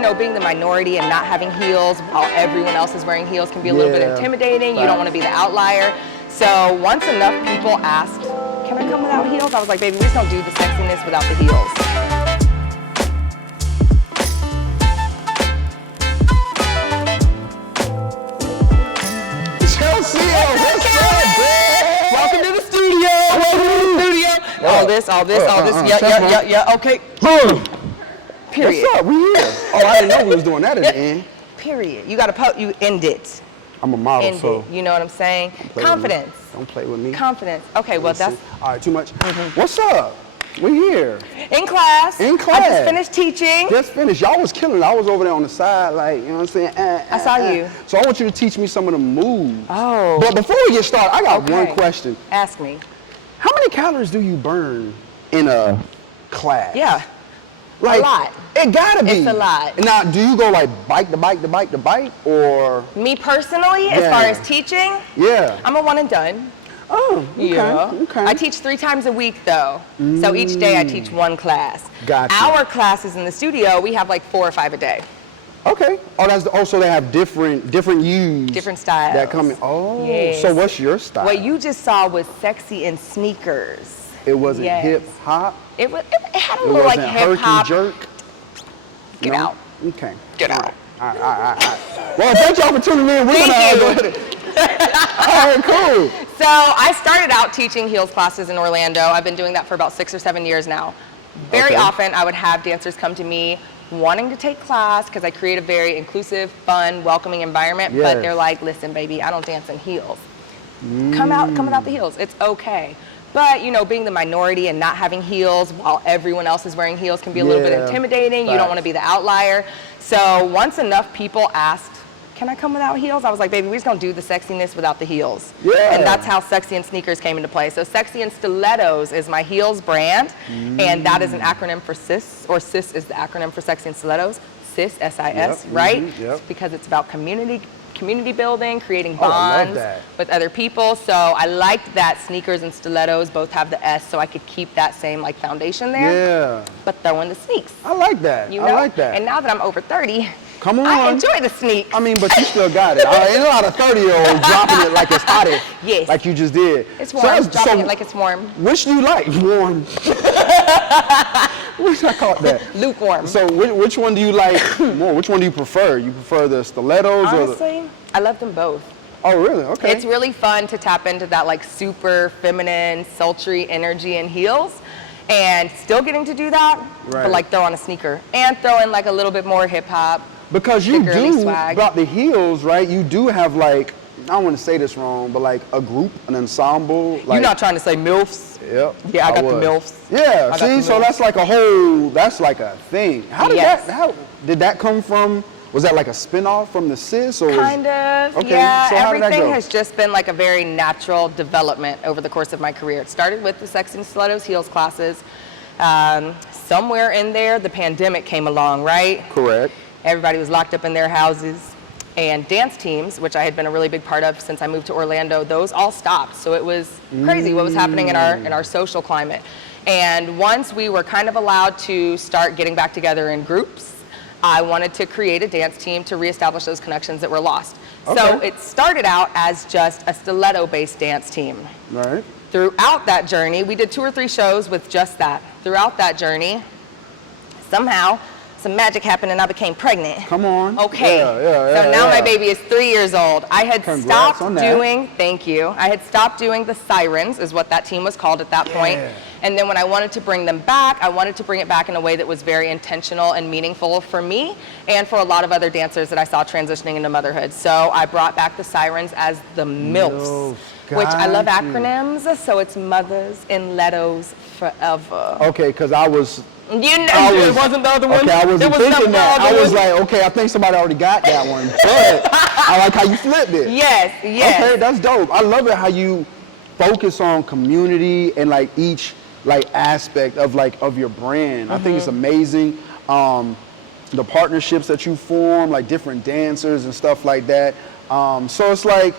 being the minority and not having heels while everyone else is wearing heels can be a little bit intimidating. You don't want to be the outlier. So once enough people asked, can I come without heels? I was like, baby, we just don't do the sexiness without the heels. Welcome to the studio. All this. Yeah. Okay. Period. What's up? We here. Oh, I didn't know we was doing that at the end. Period. You gotta you end it. I'm a model, End so. it. You know what I'm saying? Confidence. Don't play with me. Confidence. Okay, well that's. All right, too much. What's up? We here. In class. In class. I just finished teaching. Just finished. Y'all was killing it. I was over there on the side, like, you know what I'm saying? I saw you. So I want you to teach me some of the moves. Oh. But before we get started, I got one question. Ask me. How many calories do you burn in a class? Yeah. Like, a lot. It gotta be. It's a lot. Now, do you go like bike to bike to bike to bike, or? Me personally, as far as teaching, I'm a one and done. Oh, okay. Yeah. Okay. I teach 3 times a week though. So each day I teach one class. Gotcha. Our classes in the studio, we have like 4 or 5 a day. Okay. Oh, so they have different use. Different styles. That come in. Oh. Yes. So what's your style? What you just saw was sexy in sneakers. It wasn't hip hop. It had a little like hip hop. Jerk. Get out. Okay. Get out. All right. Well, thank y'all for tuning in. We're gonna go ahead. All right, cool. So I started out teaching heels classes in Orlando. I've been doing that for about 6 or 7 years now. Very often I would have dancers come to me wanting to take class because I create a very inclusive, fun, welcoming environment, but they're like, listen, baby, I don't dance in heels. Come without the heels. It's okay. But, being the minority and not having heels while everyone else is wearing heels can be a little bit intimidating. You don't want to be the outlier. So once enough people asked, can I come without heels? I was like, baby, we just don't do the sexiness without the heels. Yeah. And that's how Sexy and Sneakers came into play. So Sexy and Stilettos is my heels brand, and that is an acronym for SIS, or SIS is the acronym for Sexy and Stilettos. SIS, S-I-S, right? Yep. Because it's about community building, creating bonds with other people. So I liked that sneakers and stilettos both have the S, so I could keep that same like foundation there. Yeah. But throw in the sneaks. I like that. I like that. And now that I'm over 30, come on. I enjoy the sneaks. I mean, but you still got it. Ain't a lot of 30-year-olds dropping it like it's hot. Yes. Like you just did. It's warm. Dropping it like it's warm. Which do you like? Warm. Which I caught that. Lukewarm. So which one do you like more? Which one do you prefer? You prefer the stilettos? Honestly, I love them both. Oh, really? Okay. It's really fun to tap into that like super feminine, sultry energy in heels, and still getting to do that, but like throw on a sneaker and throw in like a little bit more hip hop. Because you do, swag. about the heels, right? You do have like, I don't want to say this wrong, but like a group, an ensemble. Like, you're not trying to say MILFs? Yep. Yeah, I got the MILFs. Yeah, see, so that's like that's like a thing. How did that come from? Was that like a spinoff from the SIS? Or kind of, okay. Yeah. So how did that everything go? has just been like a very natural development over the course of my career. It started with the Sexy and Stilettos heels classes. Somewhere in there, the pandemic came along, right? Correct. Everybody was locked up in their houses, and dance teams, which I had been a really big part of since I moved to Orlando, those all stopped. So it was crazy what was happening in our social climate. And once we were kind of allowed to start getting back together in groups, I wanted to create a dance team to reestablish those connections that were lost. Okay. So it started out as just a stiletto-based dance team. Right. Throughout that journey, we did 2 or 3 shows with just that. Throughout that journey, somehow, some magic happened and I became pregnant. Come on. Okay. So now my baby is 3 years old. I had stopped doing, thank you. I had stopped doing the sirens, is what that team was called at that point. And then when I wanted to bring them back, I wanted to bring it back in a way that was very intentional and meaningful for me and for a lot of other dancers that I saw transitioning into motherhood. So I brought back the sirens as the MILFs, which I love acronyms. So it's Mothers in Lettos Forever. Okay, because I was... it wasn't the other one? Okay, I wasn't thinking that. I was like, okay, I think somebody already got that one. But I like how you flipped it. Yes. Okay, that's dope. I love it how you focus on community and like each aspect of your brand. I think it's amazing. The partnerships that you form, like different dancers and stuff like that. So it's like,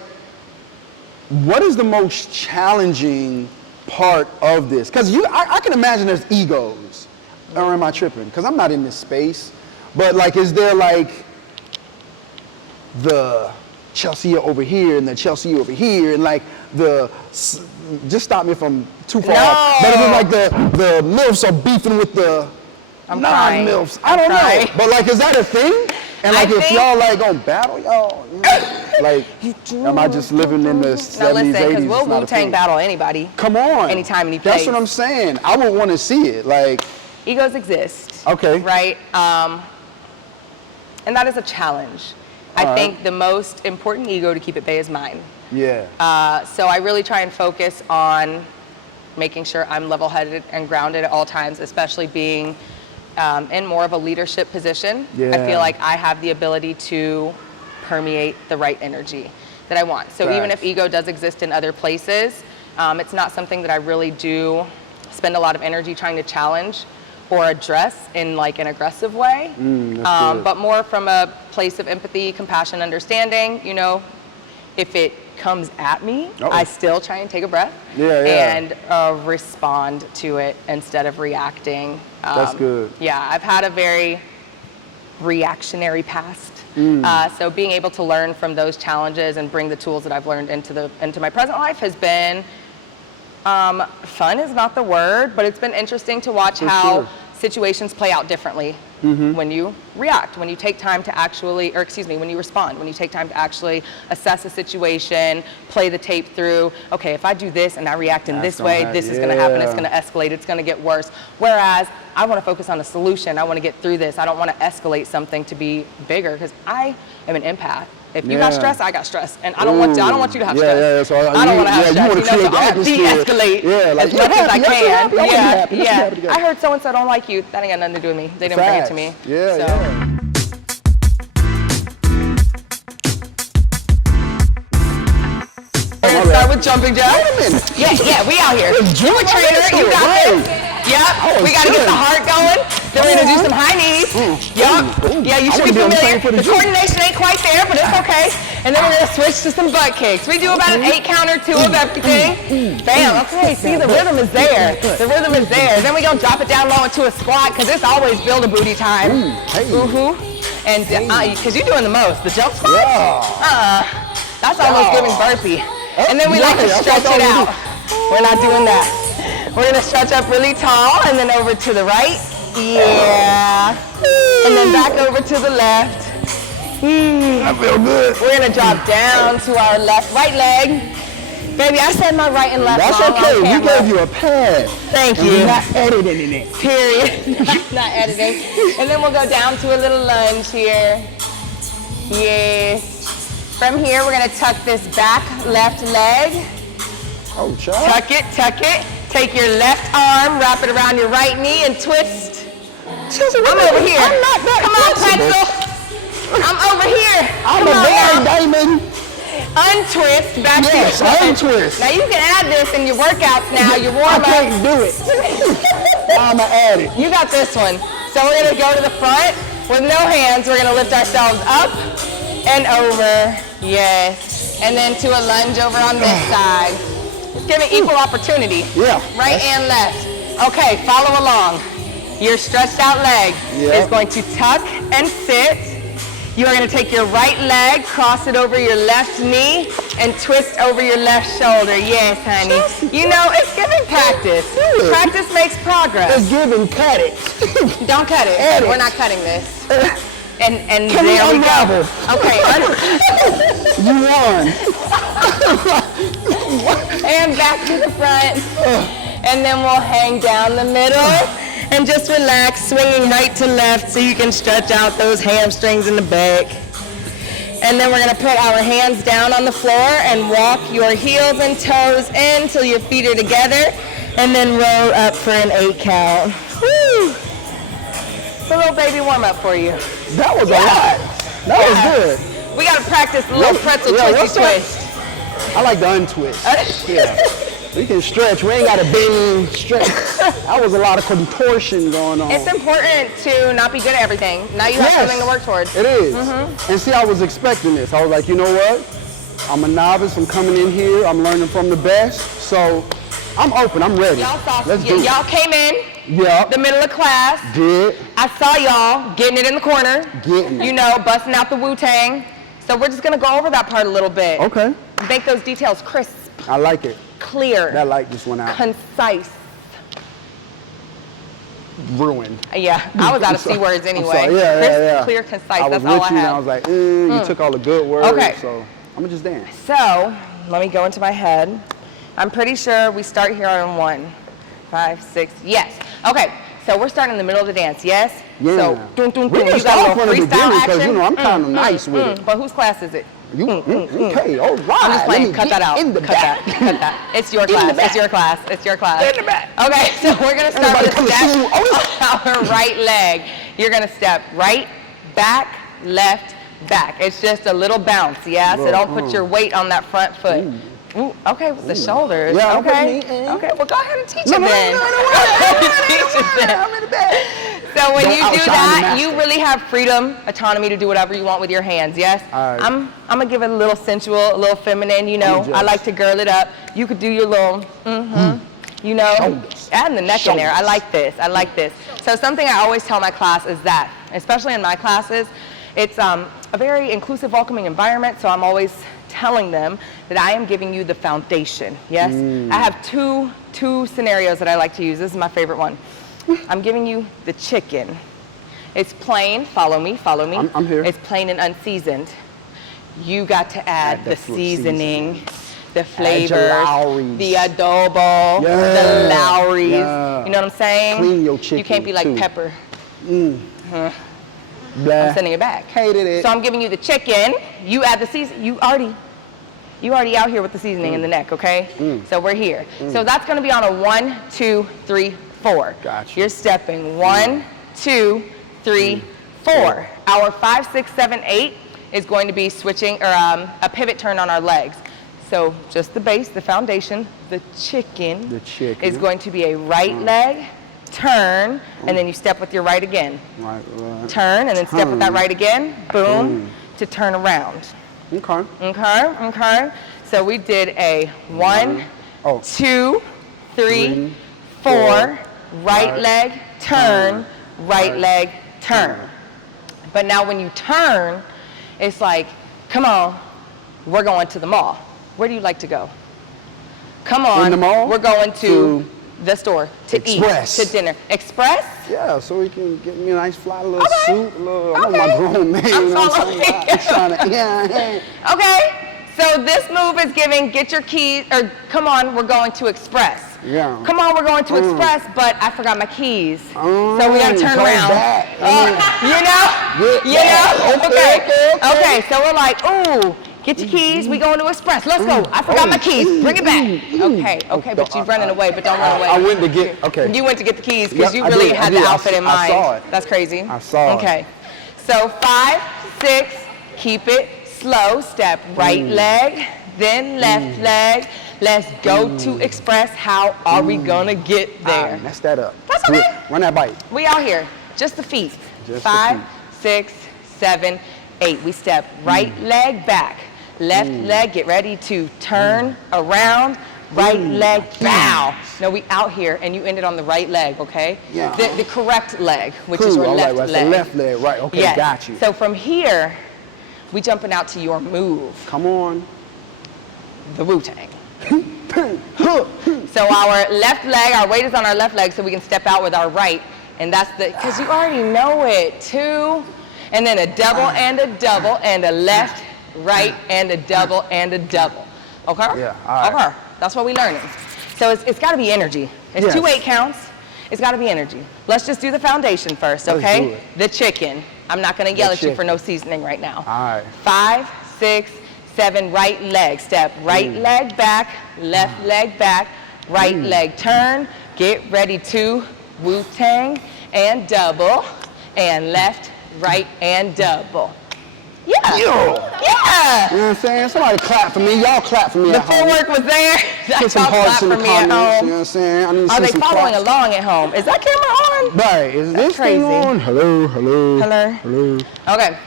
what is the most challenging part of this? Because I can imagine there's egos. Or am I tripping? Because I'm not in this space. But like, is there like the Chelsea over here and the Chelsea over here and like just stop me if I'm too far off. But it was like the MILFs are beefing with the non-MILFs. I don't know. But like, is that a thing? And like, if y'all like gonna battle, y'all, like, am I just living in the 70s, 80s? No, listen, because we'll Wu-Tang battle anybody. Come on. Anytime, any place. That's what I'm saying. I would want to see it. Like, egos exist. Okay. Right? And that is a challenge. I think the most important ego to keep at bay is mine. Yeah. So I really try and focus on making sure I'm level-headed and grounded at all times, especially being in more of a leadership position. Yeah. I feel like I have the ability to permeate the right energy that I want. So even if ego does exist in other places, it's not something that I really do spend a lot of energy trying to challenge or address in like an aggressive way, but more from a place of empathy, compassion, understanding. You know, if it comes at me, I still try and take a breath and respond to it instead of reacting. That's good. Yeah, I've had a very reactionary past. So being able to learn from those challenges and bring the tools that I've learned into my present life has been fun is not the word, but it's been interesting to watch how situations play out differently when you react, when you take time to actually, or excuse me, when you respond, when you take time to actually assess a situation, play the tape through, okay, if I do this and I react in this way, this is gonna happen, it's gonna escalate, it's gonna get worse. Whereas I wanna focus on a solution, I wanna get through this, I don't wanna escalate something to be bigger, because I am an empath. If you got stress, I got stress, and I don't want you to have stress. So I don't want to have stress. You So I'm gonna de-escalate as much as I can. I heard so and so don't like you. That ain't got nothing to do with me. They didn't bring it to me. We're gonna start with jumping jacks. Yeah, we out here. You a trainer, you got this. Yep, we gotta get the heart going. Then we're gonna do some high knees. Yup. Yeah, you should be familiar. The coordination ain't quite there, but it's okay. And then we're gonna switch to some butt kicks. We do about an 8 counter, 2 of everything. Bam, okay, see the rhythm is there. The rhythm is there. Then we gonna drop it down low into a squat, because it's always build a booty time. And because you're doing the most. The jump squats? That's almost giving burpee. And then we like to stretch it out. We're not doing that. We're gonna stretch up really tall and then over to the right. Yeah. And then back over to the left. I feel good. We're gonna drop down to our right leg. Baby, I said my right and left. That's okay. We gave you a pad. Thank you. We're not editing it. Period. Not editing. And then we'll go down to a little lunge here. Yes. From here, we're gonna tuck this back left leg. Oh, child. Tuck it. Take your left arm, wrap it around your right knee, and twist. I'm over here. I'm not that Come on, Pretzel. I'm over here. I'm a boy, Diamond. Untwist back to your foot. Untwist. Now you can add this in your workouts now. Your warm-up. I can't do it. I'ma add it. You got this one. So we're gonna go to the front with no hands. We're gonna lift ourselves up and over. Yes. And then to a lunge over on this side. It's giving equal opportunity. Right and left. Okay, follow along. Your stretched out leg is going to tuck and sit. You are going to take your right leg, cross it over your left knee, and twist over your left shoulder. Yes, honey. You know, it's giving practice. Practice makes progress. It's giving, cut it. Don't cut it. Edit. We're not cutting this. And Can there we unravel? go. Okay. You won. And back to the front. And then we'll hang down the middle. And just relax, swinging right to left so you can stretch out those hamstrings in the back. And then we're gonna put our hands down on the floor and walk your heels and toes in till your feet are together, and then roll up for an 8 count. Woo! It's a little baby warm up for you. That was a lot. That was good. We gotta practice a little pretzel twisty twist. I like the untwist. We can stretch. We ain't got to bend, stretch. That was a lot of contortion going on. It's important to not be good at everything. Now you have something to work towards. It is. And see, I was expecting this. I was like, you know what? I'm a novice. I'm coming in here. I'm learning from the best. So I'm open. I'm ready. Y'all saw, Let's do it. y'all came in Yeah. the middle of class. Did. I saw y'all getting it in the corner. Getting it. You know, busting out the Wu-Tang. So we're just gonna go over that part a little bit. Okay. Make those details crisp, I like it. clear, I like this one out. concise. Ruined. Yeah, I was out of C words anyway. Yeah, Crisp, yeah. clear, concise. I was That's all I with you, and I have. was like, you took all the good words. Okay. So I'm gonna just dance. So let me go into my head. I'm pretty sure we start here on 1, 5, 6. Yes. Okay. So we're starting in the middle of the dance. Yes. Yeah. So dun, dun, We dun. can You start got a from little the beginning freestyle because action. I'm kind of nice with it. But whose class is it? You okay? All right. I'm just playing. Let me Cut that get out. In the Cut back. that. Cut that. It's your In the class. back. It's your class. It's your class. In the back. Okay. So we're gonna start Everybody with a come to step school. on our right leg. You're gonna step right, back, left, back. It's just a little bounce. Yeah. So don't put your weight on that front foot. Ooh, okay, with the shoulders. Yeah, okay. okay. Okay, well go ahead and teach No, it no, then. Teach it then. I'm in the back. So when Don't you do outshine the that, master. you really have freedom, autonomy to do whatever you want with your hands, yes? All right. I'm gonna give it a little sensual, a little feminine, you know. I like to girl it up. You could do your little, you know, Shoulders. add the neck in there. I Shoulders. like this, I like this. So something I always tell my class is that, especially in my classes, it's a very inclusive, welcoming environment, so I'm always telling them that I am giving you the foundation, yes? I have two scenarios that I like to use. This is my favorite one. I'm giving you the chicken. It's plain, follow me, follow me. I'm here. It's plain and unseasoned. You got to add the seasoning, the flavors, Lowry's. the adobo, Yeah. the Lowry's. Yeah. You know what I'm saying? Clean your chicken, You can't be like too. Pepper. Blah. I'm sending it back. Hated it. So I'm giving you the chicken. You add the season. You already out here with the seasoning in the neck, okay? So we're here. So that's going to be on a 1, 2, 3, 4. Gotcha. You're stepping 1, 2, 3, 4. Our 5, 6, 7, 8 is going to be switching or a pivot turn on our legs. So just the base, the foundation, the chicken. The chicken. Is going to be a right leg, turn, and then you step with your right again. Right. Turn, and then step with that Turn. right again, boom, to turn around. Okay. Okay. So we did a 1, Oh. 2, 3, 4, right right, leg, turn, right right, leg, turn. But now when you turn, it's like, come on, we're going to the mall. Where do you like to go? Come on, In the mall? we're going to the store to Express. eat, to dinner. Express? Yeah, so we can get me a nice fly little Okay. suit. Little, I'm Okay. my grown man. I'm you know what I'm following saying? you. I'm trying to, yeah. Okay, so this move is giving get your keys, or come on, we're going to Express. Yeah. Come on, we're going to Express, but I forgot my keys. So we gotta turn go around. back. You Get know? back. Okay, so we're like, ooh, get your keys, we going to Express. Let's go. I forgot my keys. Bring it back. Okay, but you're running away, but don't run away. I went to get, okay. You went to get the keys because Yep, you I really did, I had the did. outfit in I mind. saw it. That's crazy. I saw it. Okay. So 5, 6, keep it slow. Step right leg, then left leg. Let's go to Express. How are we gonna get there? Mess that up. That's Do it. okay. Run that bite. We out here. Just the feet. Just the 5, feet. 6, 7, 8. We step right leg back. Left leg, get ready to turn around. Right leg, bow. No, we out here, and you ended on the right leg, okay? Yeah. The correct leg, which Cool. is your All left right, leg. the left leg, right. Okay, Yes. got you. So from here, we jumping out to your move, Come on. the Wu-Tang. So our left leg, our weight is on our left leg, so we can step out with our right, and that's the, because you already know it, 2, and then a double and a double, and a left, right, and a double and a double. Okay? Yeah, all right. Okay, that's what we learning. So it's got to be energy. It's Yes. 2 8 counts. It's got to be energy. Let's just do the foundation first, Let's okay? do it. The chicken. I'm not going to yell at you for chicken. no seasoning right now. All right. 5, 6, 7, right leg. Step right leg back, left leg back, right leg turn. Get ready to Wu-Tang and double, and left, right, and double. Yeah. Yo. Yeah. You know what I'm saying? Somebody clap for me. Y'all clap for me The at home. footwork was there. Get some Y'all hearts clap in the for me at comments. You know home. what I'm saying? I need to Are see they some following claps. along at home? Is that camera on? Right. Is this thing crazy. on? Hello, hello. Hello. Hello. Okay.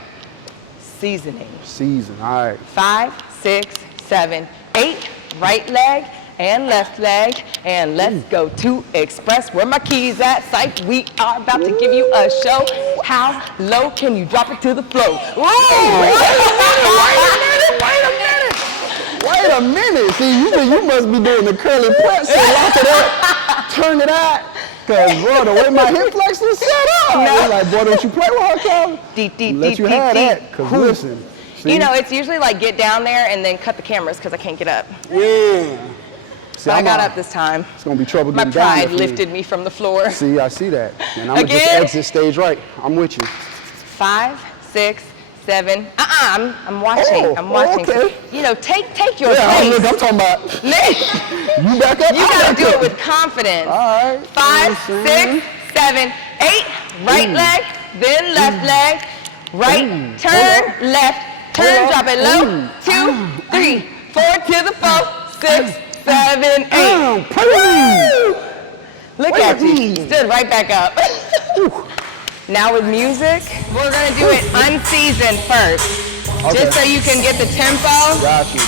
Seasoning. Season. All right. 5, 6, 7, 8. Right leg, and left leg, and let's go to Express. Where my keys at? Psych, we are about to give you a show. How low can you drop it to the floor? Wait a minute. See, you must be doing the curly press. So lock it up, turn it out. Because, bro, the way my hip flex was set up. No. Like, boy, don't you play with her, Cal? Let you have that. Because, listen. See? You know, it's usually like get down there and then cut the cameras because I can't get up. Yeah. See, but I got up this time. It's going to be trouble My getting down there pride lifted me from the floor. See, I see that. And I'm going to just exit stage right. I'm with you. 5, 6, 7. I'm watching. I'm watching. Okay. You know, take your pace. I'm talking about. You back up. You gotta do it with confidence. All right. 5, 6, 7, 8. Right leg, then left leg. Right, turn, left, turn, drop it low. 2, 3, 4 to the 4, 6, 7, 8. Woo! Look at you. Stood right back up. Now with music, we're gonna do it unseasoned first. Okay. Just so you can get the tempo. Got you.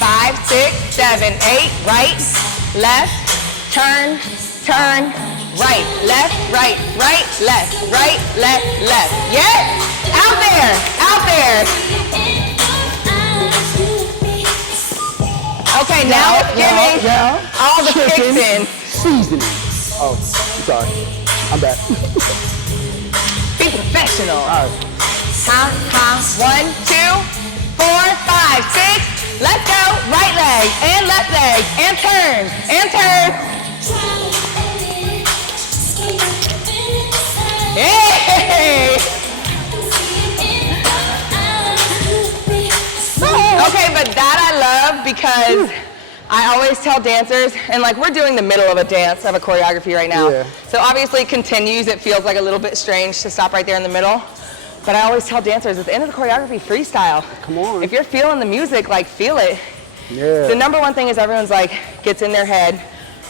5, 6, 7, 8, right, left, turn, turn, right, left, right, left, left. Yes? Out there, out there. Okay, now it's giving all the kicks in. Seasoning. Oh, I'm sorry. I'm back. Be professional. All right. 1, 2, 4, 5, 6. Let's go. Right leg and left leg and turn and turn. Hey! Okay, but that I love because I always tell dancers, and like we're doing the middle of a dance, of a choreography right now. Yeah. So obviously it continues. It feels like a little bit strange to stop right there in the middle. But I always tell dancers, at the end of the choreography, freestyle. Come on. If you're feeling the music, like feel it. Yeah. The number one thing is everyone's like, gets in their head,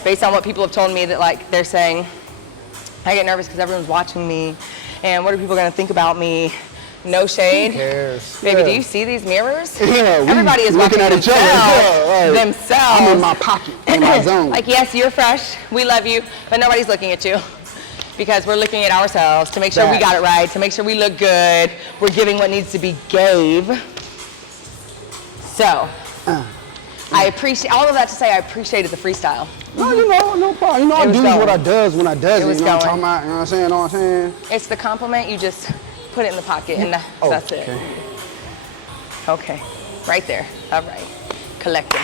based on what people have told me that like, they're saying, I get nervous because everyone's watching me, and what are people gonna think about me? No shade. Who cares? Baby, Yeah. do you see these mirrors? Yeah, Everybody is looking watching at each other. Yeah, right. themselves. I'm in my pocket, in my zone. Like, yes, you're fresh, we love you, but nobody's looking at you. Because we're looking at ourselves to make sure we got it right, to make sure we look good. We're giving what needs to be gave. So, I appreciate, all of that to say I appreciated the freestyle. No, no problem. You know, I do what I does when I does it. You know what I'm talking about? You know what I'm saying? You know what I'm saying? It's the compliment, you just put it in the pocket and that's it. Okay, right there. All right, collect them.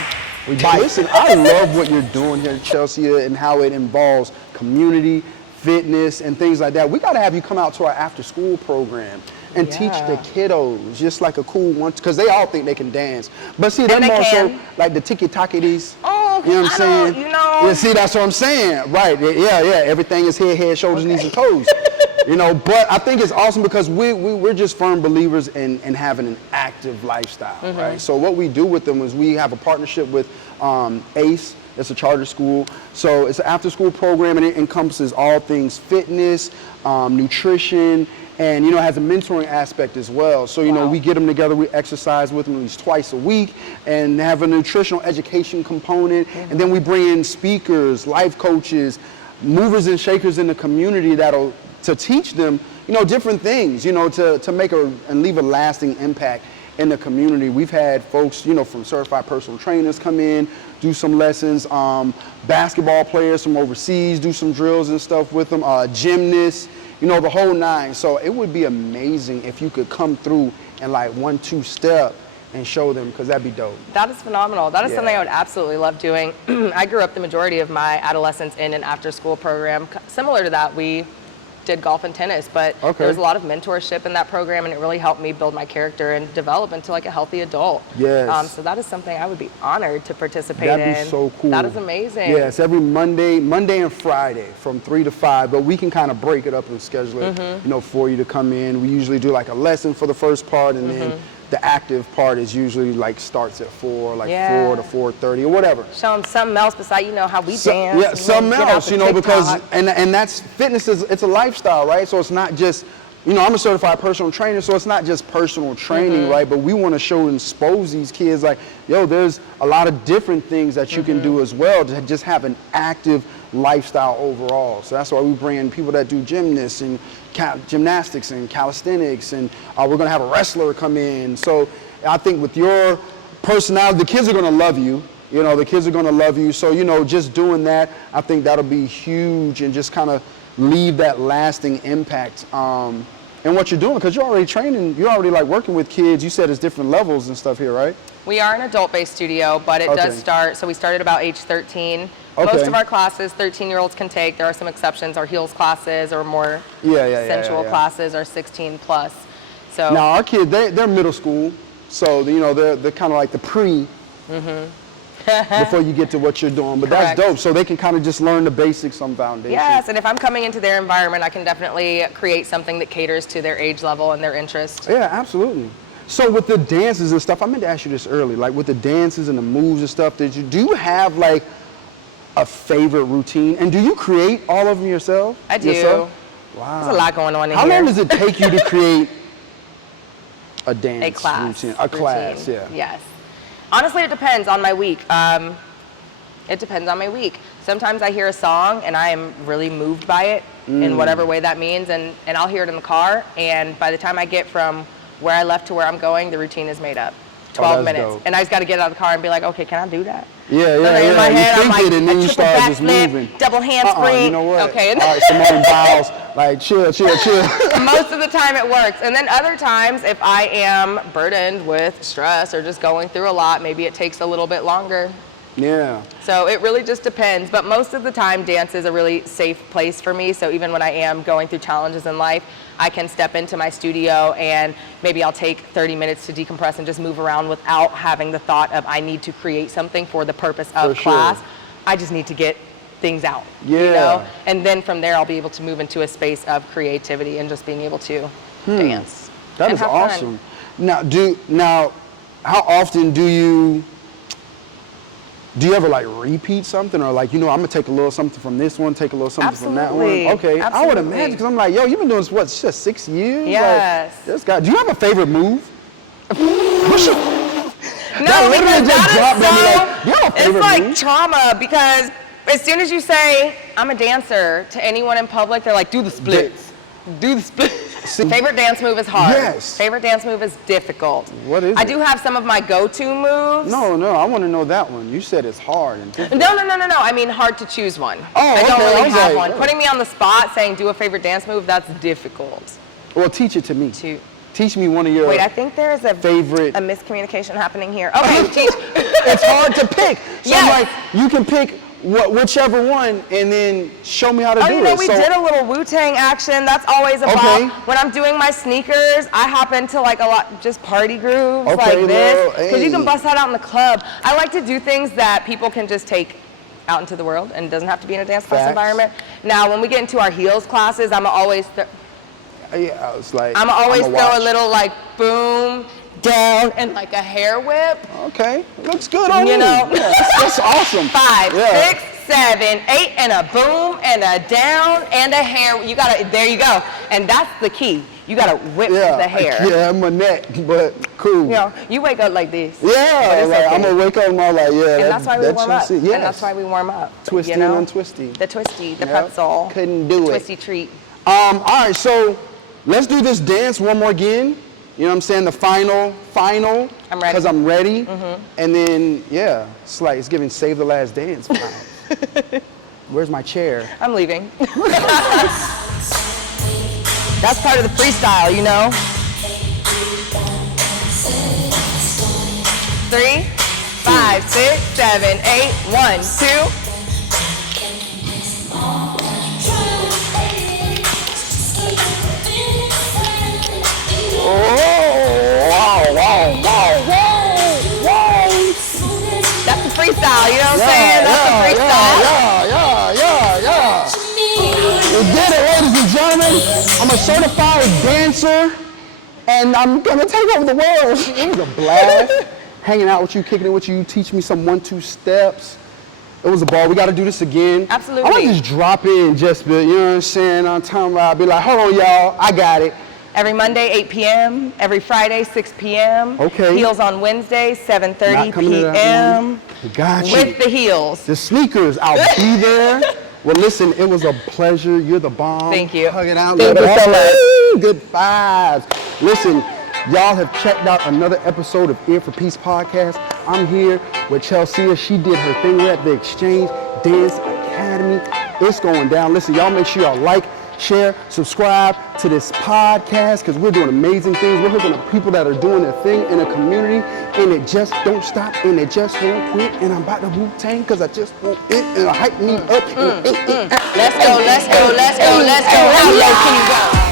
Listen, I love what you're doing here, Chelsea, and how it involves community, fitness, and things like that. We got to have you come out to our after-school program and teach the kiddos just like a cool one, because they all think they can dance. But see, they're more so like the tiki-taki-dees. Oh, you know what I'm saying? You know. Yeah, see, that's what I'm saying. Right, yeah. Everything is head, shoulders, knees, and toes. You know, but I think it's awesome because we're just firm believers in having an active lifestyle, right? So what we do with them is we have a partnership with ACE. It's a charter school. So it's an after-school program, and it encompasses all things fitness, nutrition, and, you know, has a mentoring aspect as well. So, you know, we get them together, we exercise with them at least twice a week, and have a nutritional education component. And then we bring in speakers, life coaches, movers and shakers in the community to teach them, you know, different things, you know, to make and leave a lasting impact in the community. We've had folks, you know, from certified personal trainers come in, do some lessons, basketball players from overseas, do some drills and stuff with them, gymnasts, you know, the whole nine. So it would be amazing if you could come through and like 1-2 step and show them, because that'd be dope. That is phenomenal. That is something I would absolutely love doing. I grew up the majority of my adolescence in an after-school program. Similar to that, we did golf and tennis, but there was a lot of mentorship in that program, and it really helped me build my character and develop into like a healthy adult. Yes. So that is something I would be honored to participate in. That'd be so cool. That is amazing. Yes, every Monday and Friday from 3 to 5, but we can kind of break it up and schedule it, you know, for you to come in. We usually do like a lesson for the first part, and then the active part is usually like starts at 4, like 4 to 4:30 or whatever. Show them something else besides, you know, how we dance. Yeah, something else, you know, because, and that's, fitness it's a lifestyle, right? So it's not just I'm a certified personal trainer, so it's not just personal training, right? But we want to show and expose these kids like, yo, there's a lot of different things that you can do as well to just have an active lifestyle overall. So that's why we bring in people that do gymnastics and calisthenics, and we're going to have a wrestler come in. So I think with your personality, the kids are going to love you. The kids are going to love you. So, just doing that, I think that'll be huge and just kind of leave that lasting impact in what you're doing, because you're already training, you're already like working with kids. You said it's different levels and stuff here, right? We are an adult-based studio, but it does start, so we started about age 13. Okay. Most of our classes, 13-year-olds can take. There are some exceptions. Our heels classes or more sensual classes are 16 plus. So now our kids, they're middle school, so they're kind of like the pre before you get to what you're doing. But Correct. That's dope. So they can kind of just learn the basics, some foundation. Yes, and if I'm coming into their environment, I can definitely create something that caters to their age level and their interest. Yeah, absolutely. So with the dances and stuff, I meant to ask you this early, like with the dances and the moves and stuff, do you have like a favorite routine? And do you create all of them yourself? I do. Wow. There's a lot going on in How here. long does it take you to create a dance A class. routine? A class, yeah. Yes. Honestly, it depends on my week. It depends on my week. Sometimes I hear a song and I am really moved by it in whatever way that means, and I'll hear it in the car, and by the time I get from where I left to where I'm going, the routine is made up. 12 minutes. Dope. And I just got to get out of the car and be like, okay, can I do that? Yeah. In my head, You I'm think like, it and then a you triple start just backflip, moving. double handspring. You know what? Okay. All right, Simone Biles, like chill. Most of the time it works. And then other times, if I am burdened with stress or just going through a lot, maybe it takes a little bit longer. Yeah. So it really just depends. But most of the time, dance is a really safe place for me. So even when I am going through challenges in life, I can step into my studio and maybe I'll take 30 minutes to decompress and just move around without having the thought of I need to create something for the purpose of class. I just need to get things out. Yeah. And then from there, I'll be able to move into a space of creativity and just being able to dance. That is awesome. Now, how often do you ever like repeat something, or like, I'm gonna take a little something from this one, take a little something from that one? Okay. Absolutely. I would imagine, because I'm like, yo, you've been doing this, what, just 6 years? Yes. Like, this guy, do you have a favorite move? No, because it's like trauma, because as soon as you say, I'm a dancer, to anyone in public, they're like, do the splits. Do the splits. Favorite dance move is hard. Yes. Favorite dance move is difficult. What is it? I do have some of my go-to moves. No, I want to know that one. You said it's hard and difficult. No. I mean, hard to choose one. Oh, I don't okay. really have like, one. Putting me on the spot, saying do a favorite dance move, that's difficult. Well, teach it to me. Teach me one of your Wait, I think there's a favorite. A miscommunication happening here. Okay, teach. It's hard to pick. So Yes. I'm like, you can pick whichever one and then show me how to do it. We did a little Wu-Tang action. That's always about when I'm doing my sneakers, I hop into like a lot just party grooves like this, because you can bust that out in the club. I like to do things that people can just take out into the world, and it doesn't have to be in a dance class environment. Now, when we get into our heels classes, I'm always throw a little like boom down and like a hair whip. Okay, looks good on you. Yeah, that's awesome. 5, 6, 7, 8, and a boom and a down and a hair. There you go. And that's the key. You gotta whip the hair. Yeah, my neck, but cool. You wake up like this. Yeah, like, I'm gonna wake up and I'm like, and that's why we warm up. Yes. And that's why we warm up. Twisty and untwisty. The twisty, the pretzel. Couldn't do Twisty treat. All right, so let's do this dance one more again. You know what I'm saying? The final. I'm ready. Because I'm ready. And then, it's like, it's giving Save the Last Dance vibes. Where's my chair? I'm leaving. That's part of the freestyle, 3, 5, 6, 7, 8, 1, 2. That's the freestyle, you know what I'm saying? That's the freestyle. Yeah. We did it, ladies and gentlemen. I'm a certified dancer, and I'm gonna take over the world. It was a blast. Hanging out with you, kicking it with you, teach me some 1-2 steps. It was a ball. We got to do this again. Absolutely. I want to just drop in, you know what I'm saying, on time. I'll be like, hold on, y'all, I got it. Every Monday, 8 p.m. Every Friday, 6 p.m. Okay. Heels on Wednesday, 7:30 Not coming to that p.m. one. Got you. With the heels. The sneakers, I'll be there. Well, listen, it was a pleasure. You're the bomb. Thank you. Hug it out. Thank you so much. Good vibes. Listen, y'all have checked out another episode of Ear for Peace podcast. I'm here with Chelsea. She did her thing. We're at the Exchange Dance Academy. It's going down. Listen, y'all make sure y'all like, share, subscribe to this podcast because we're doing amazing things. We're hooking up people that are doing their thing in a community, and it just don't stop, and it just won't quit. And I'm about to Wu-Tang because I just want it, and hype me up. Let's go, let's go, let's go, let's go. How low can you go?